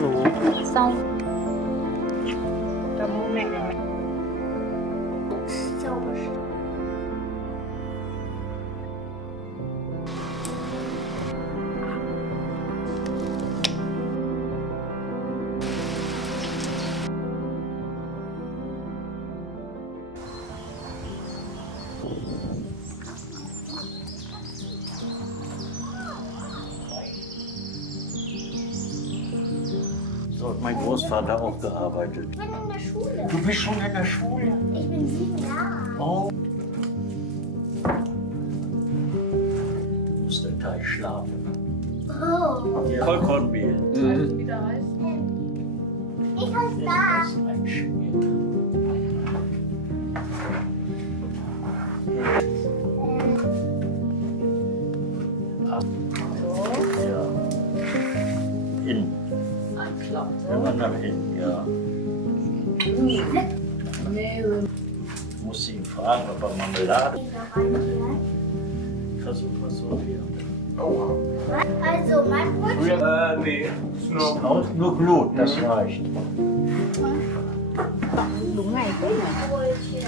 Alo. Xong. Cho bố mẹ này. So hat mein Großvater auch gearbeitet. Ich bin in der Schule. Du bist schon in der Schule? Ich bin 7 Jahre alt. Oh. Muss der Teig schlafen. Oh. Ja. Vollkornmehl. Weißt du, wie der heißt? Ich heiße da. Das ist ein Schmier. Ja. Hin. Einklappen. Immer nach hinten, ja. Nee, Muss ihn fragen, ob er Marmelade. Ich noch eine Versuch was so hier. Also, mein Brötchen. Nee, ist nur. Aus, nur Blut, das reicht. đúng ngày Tết này. Brötchen.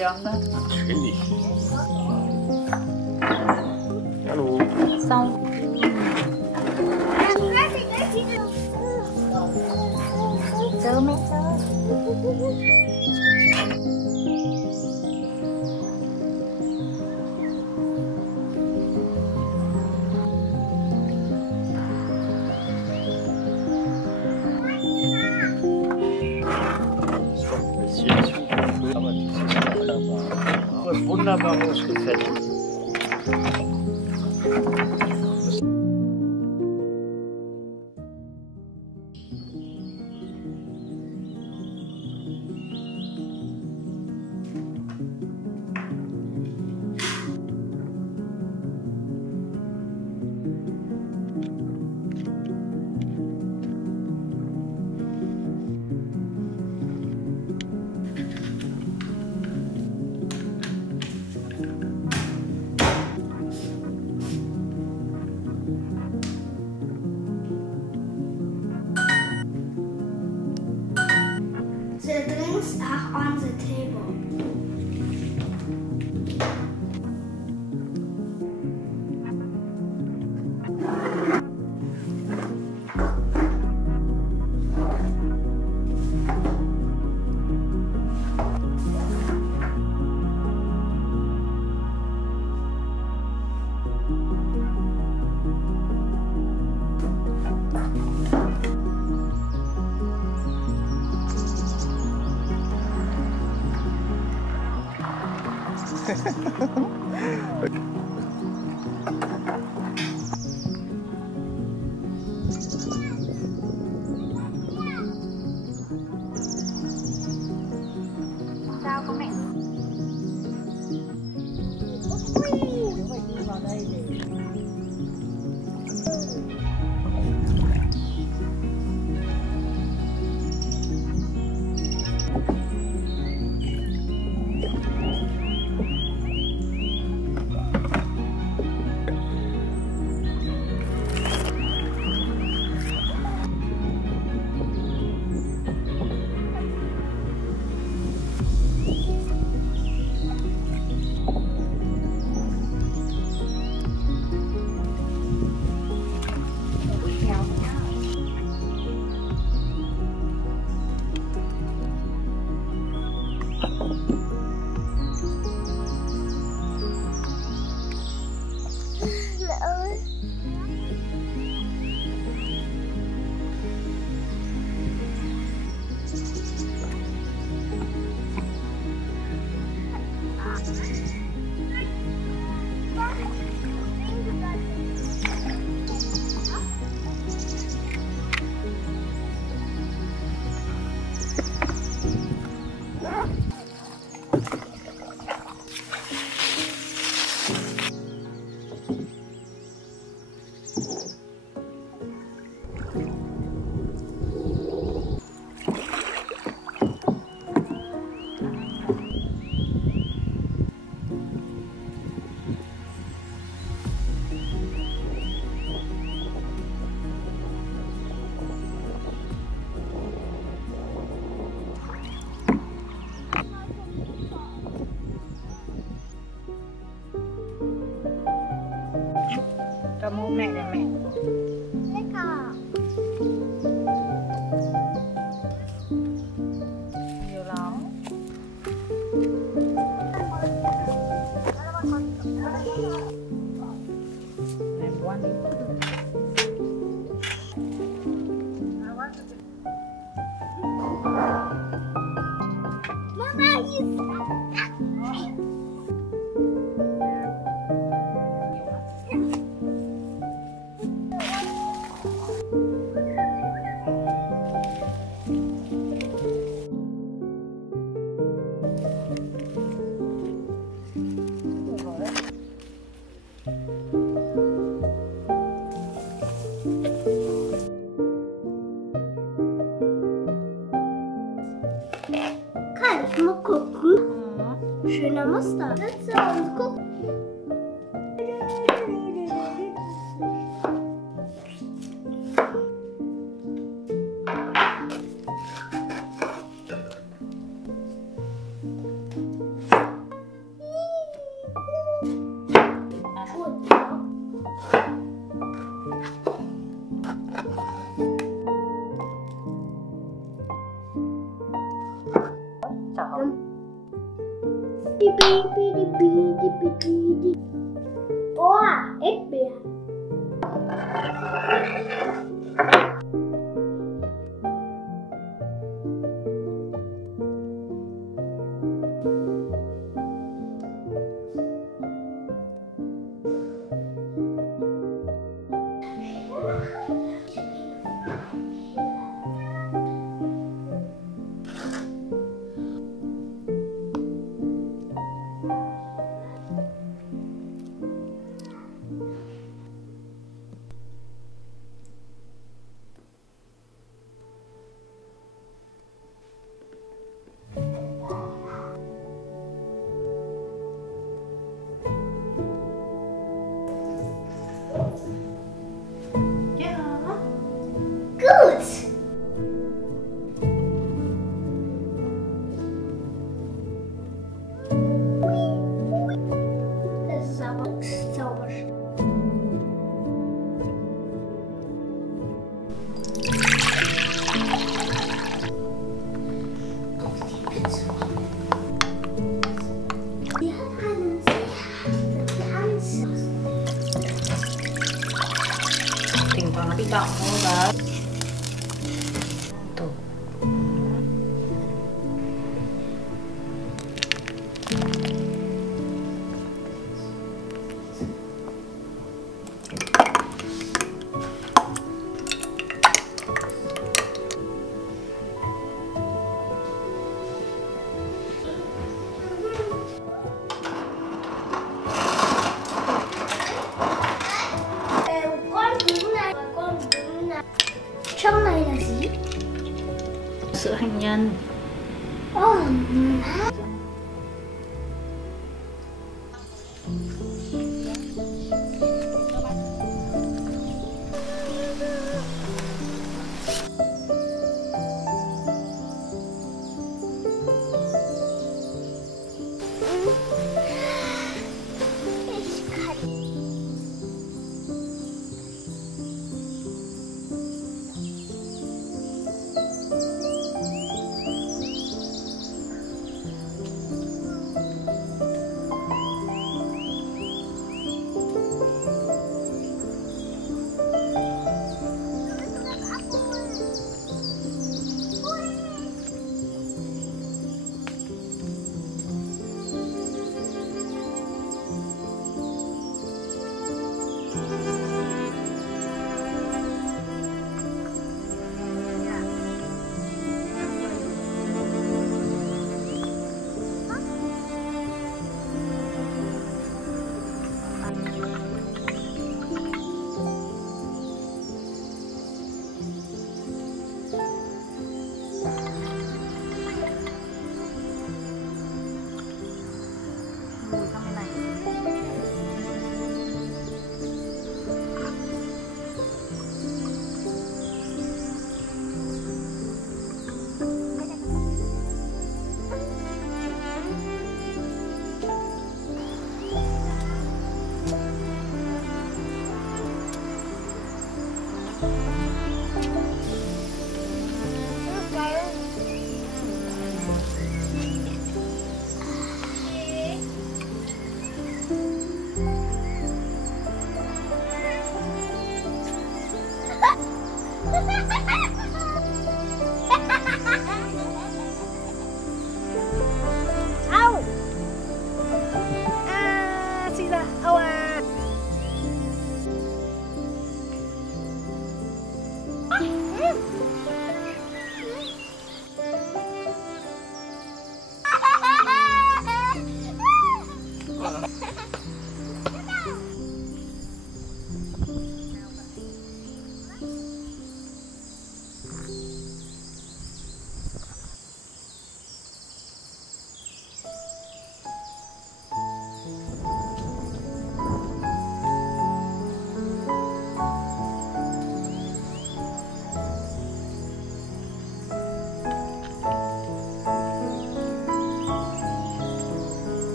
Ja, ne? Natürlich. Hallo. Xong. Sơ mẹ sơ. Ist doch ein bisschen zu viel, aber das ist wunderbar. Das ist wunderbar ausgefettet. The drinks are on the table. Sao có mẹ? Nếu phải đi vào đây để Lekker. Nhiều lắm. Em quan đi. Mama is. Kann ich mal gucken? Schöner Muster. Sitze und guck. Boah, Erdbeer. Gut. Das ist aber Zauberschau. Die hat einen sehr harten Hals. Thỉnh thoảng nó bị đọng thôi đấy. Tổ. Con cứng này và con cứng này. Trong này là gì? Sữa hạnh nhân. Au. Sila, awas.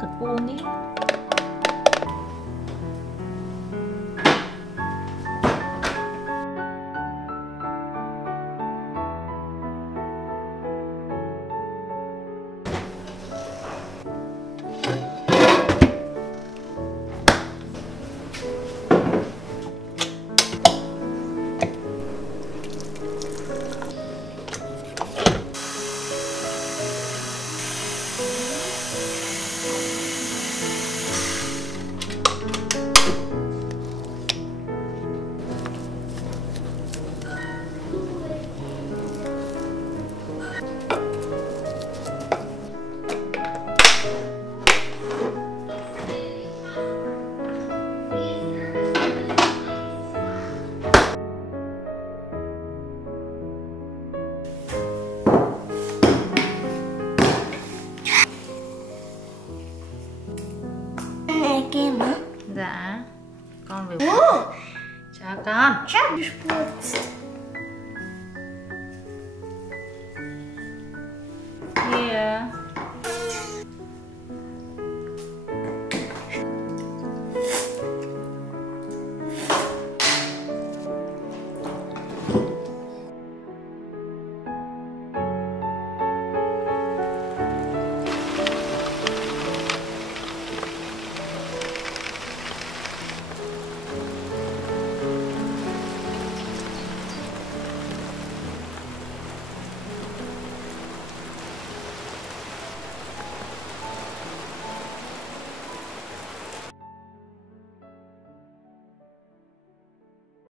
Thịt vuông đi. Kem hả? Dạ. Con về. Chào con. Chắc spritzt. Here.